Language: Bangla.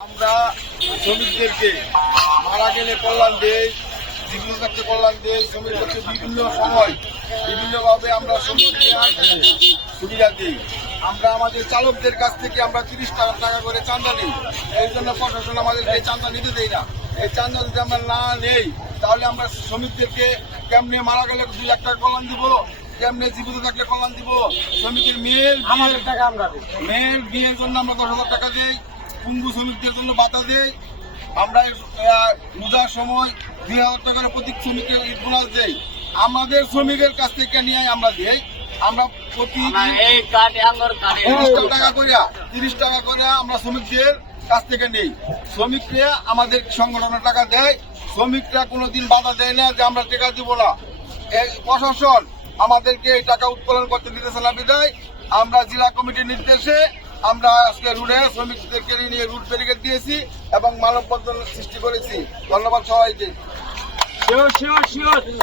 আমরা শ্রমিকদেরকে মারা গেলে কল্যাণ দেই জীবন থাকতে কল্যাণ দেই শ্রমিকদেরকে বিভিন্ন সময় বিভিন্নভাবে আমরা শ্রমিকদের সুবিধা দিই। আমরা আমাদের চালকদের কাছ থেকে আমরা তিরিশ টাকা টাকা করে চাঁদা নিই। এই জন্য প্রশাসন আমাদের এই চাঁদা নিতে দেয় না। এই চাঁদা যদি আমরা না নেই তাহলে আমরা শ্রমিকদেরকে কেমনে মারা গেলে দুই লাখ টাকা কল্যাণ দিব? কেমনে জীবিত থাকলে কল্যাণ দিব? শ্রমিকের মেয়ের আমাদের টাকা আমরা মেয়ের বিয়ের জন্য আমরা দশ হাজার টাকা দিই। কুম্ভু শ্রমিকদের জন্য বাতা দিই আমরা রোজার সময় দুই হাজার টাকার প্রতি শ্রমিকের বোনাস দেই। আমাদের শ্রমিকের কাছ থেকে নিয়ে আমরা দিই। আমরা প্রতি তিরিশ টাকা করে তিরিশ টাকা করে আমরা শ্রমিকদের কাছ থেকে নেই। শ্রমিকরা আমাদের সংগঠনের টাকা দেয়। শ্রমিকরা কোনোদিন বাধা দেয় না যে আমরা টাকা দিব না। এই প্রশাসন আমাদেরকে এই টাকা উত্তোলন করতে দিতেছে না বিদায়। আমরা জেলা কমিটির নির্দেশে আমরা আজকে রুটে শ্রমিকদেরকে নিয়ে রুট ব্যারিকেড দিয়েছি এবং মানববন্ধন সৃষ্টি করেছি। ধন্যবাদ সবাইকে।